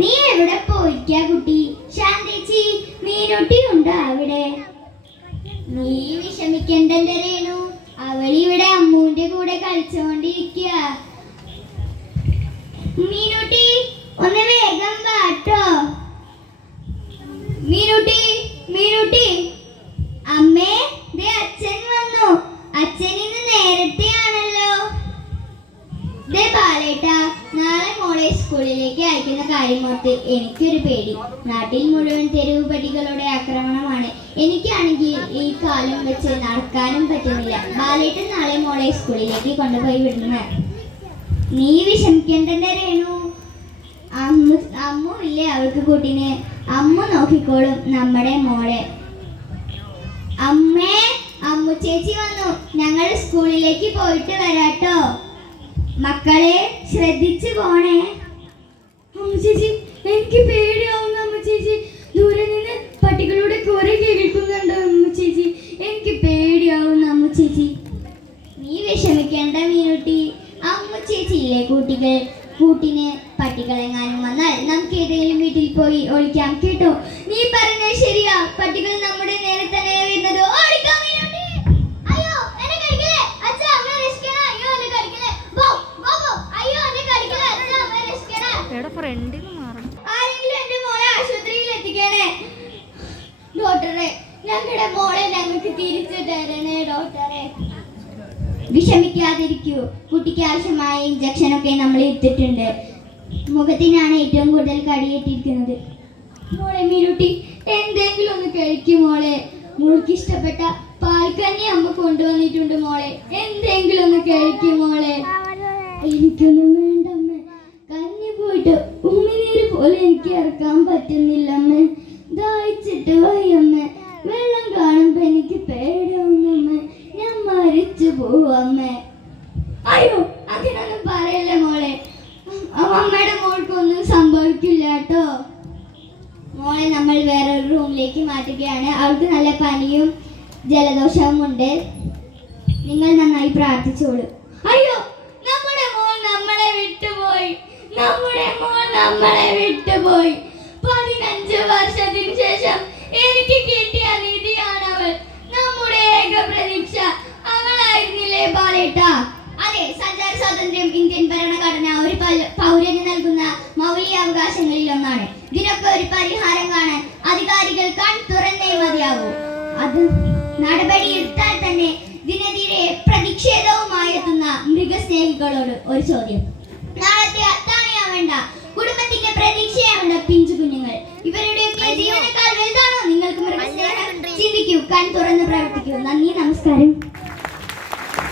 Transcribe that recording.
നീ എവിടെ പോയിരിക്കാ കുട്ടി? ശാന്തിച്ചി മീനുട്ടി ഉണ്ടോ അവിടെ? നീ വിഷമിക്കണ്ടെന്റെ രേണു. അവൾ ഇവിടെ അമ്മൂന്റെ കൂടെ കളിച്ചുകൊണ്ടിരിക്കുക മീനുട്ടി ഒന്ന് വേഗം വാട്ടോ. മീനുട്ടി മീനുട്ടി. അമ്മേ ദേ അച്ഛൻ വന്നു. അച്ഛൻ ഇന്ന് നേരത്തെ ആണല്ലോ ദേ നാളെ മോളെ സ്കൂളിലേക്ക് അയക്കുന്ന കാര്യമോർത്ത് എനിക്കൊരു പേടി. നാട്ടിൽ മുഴുവൻ തെരുവ് പടികളുടെ ആക്രമണമാണ്. എനിക്കാണെങ്കിൽ ഈ കാലം വെച്ച് നടക്കാനും പറ്റുന്നില്ല. ബാലേട്ടൻ നാളെ മോളെ സ്കൂളിലേക്ക് കൊണ്ടുപോയി വിടുന്ന നീ വിഷമിക്കേണ്ടത് രേണു? അമ്മ അമ്മ ഇല്ലേ അവൾക്ക് കൂട്ടിന്? അമ്മ നോക്കിക്കോളും നമ്മുടെ മോളെ. അമ്മേ അമ്മു ചേച്ചി വന്നു. ഞങ്ങൾ സ്കൂളിലേക്ക് പോയിട്ട് വരാട്ടോ. മക്കളെ ശ്രദ്ധിച്ചു പോണേ. അമ്മച്ചേച്ചി എനിക്ക് പേടിയാവുന്നു അമ്മ ചേച്ചി. ദൂരെ നിന്ന് പട്ടികളുടെ കുറെ കേൾക്കുന്നുണ്ട് അമ്മ ചേച്ചി. എനിക്ക് പേടിയാവുന്നു അമ്മ ചേച്ചി. നീ വിഷമിക്കേണ്ട മീനുട്ടി. അമ്മച്ചേച്ചിയിലെ കൂട്ടികൾ? കൂട്ടിന് പട്ടികളെങ്ങാനും വന്നാൽ നമുക്ക് ഏതെങ്കിലും വീട്ടിൽ പോയി ഒളിക്കാം കേട്ടോ? നീ പറഞ്ഞ ശരിയാ. പട്ടികൾ നമ്മുടെ എടാ ഫ്രണ്ടിൽ നിന്ന് മാറണം. ആരെങ്കിലും എന്റെ മോളെ ആശുപത്രിയിൽ എത്തിക്കണേ? ഡോക്ടറെ ഞങ്ങളുടെ മോളെ ഞങ്ങൾക്ക് തിരിച്ചു തരണേ ഡോക്ടറെ. വിഷമിക്കാതിരിക്കൂ. കുട്ടിക്ക് ആവശ്യമായ ഇഞ്ചക്ഷൻ ഒക്കെ നമ്മൾ ഇട്ടിട്ടുണ്ട്. മുഖത്തിനാണ് ഏറ്റവും കൂടുതൽ കടിയേറ്റിരിക്കുന്നത്. മോളെ മീനുട്ടി എന്തെങ്കിലും ഒന്ന് കഴിക്കും മോളെ. മുഴുക്ക് ഇഷ്ടപ്പെട്ട പാൽക്കന്നി അമ്മ കൊണ്ടുവന്നിട്ടുണ്ട് മോളെ. എന്തെങ്കിലും ഒന്ന് കഴിക്കും മോളെ. എനിക്കൊന്നും വേണ്ട. പോയിട്ട് ഉമിനീര് പോലെ എനിക്ക് ഇറക്കാൻ പറ്റുന്നില്ല അമ്മ ദാഹിച്ചിട്ട് വയ്യമ്മ. വെള്ളം കാണുമ്പോ എനിക്ക് പേടിയാവുന്നു അമ്മ ഞാൻ മരിച്ചു പോവമ്മ അയ്യോ അതിനൊന്നും പറയല്ലേ മോളെ. അമ്മയുടെ മോൾക്കൊന്നും സംഭവിക്കില്ല കേട്ടോ. മോളെ നമ്മൾ വേറൊരു റൂമിലേക്ക് മാറ്റുകയാണ്. അവൾക്ക് നല്ല പനിയും ജലദോഷവും ഉണ്ട്. നിങ്ങൾ നന്നായി പ്രാർത്ഥിച്ചോളൂ. അയ്യോ നമ്മുടെ മോൾ നമ്മളെ വിട്ടുപോയി. നമ്മുടെ മോൾ നമ്മളെ വിട്ടുപോയി. പതിനഞ്ച് വർഷത്തിന് ശേഷം എനിക്ക് കിട്ടിയ നിധിയാണ് അവൾ നമ്മുടെ ഏക പ്രതീക്ഷ അവളായിരുന്നില്ലേ ബാലേട്ട? അതെ സഞ്ചാര സ്വാതന്ത്ര്യം ഇന്ത്യൻ ഭരണഘടന ഒരു പൗരന് നൽകുന്ന മൗലിക അവകാശങ്ങളിൽ ഒന്നാണ്. ഇതിനൊക്കെ ഒരു പരിഹാരം കാണാൻ അധികാരികൾ കൺ തുറന്നേ മതിയാവൂ. അത് നടപടി എടുത്താൽ തന്നെ ഇതിനെതിരെ പ്രതിഷേധവുമായി എത്തുന്ന മൃഗസ്നേഹികളോട് ഒരു ചോദ്യം. കൺ തുറന്ന് പ്രവർത്തിക്കൂ നന്ദി നമസ്കാരം.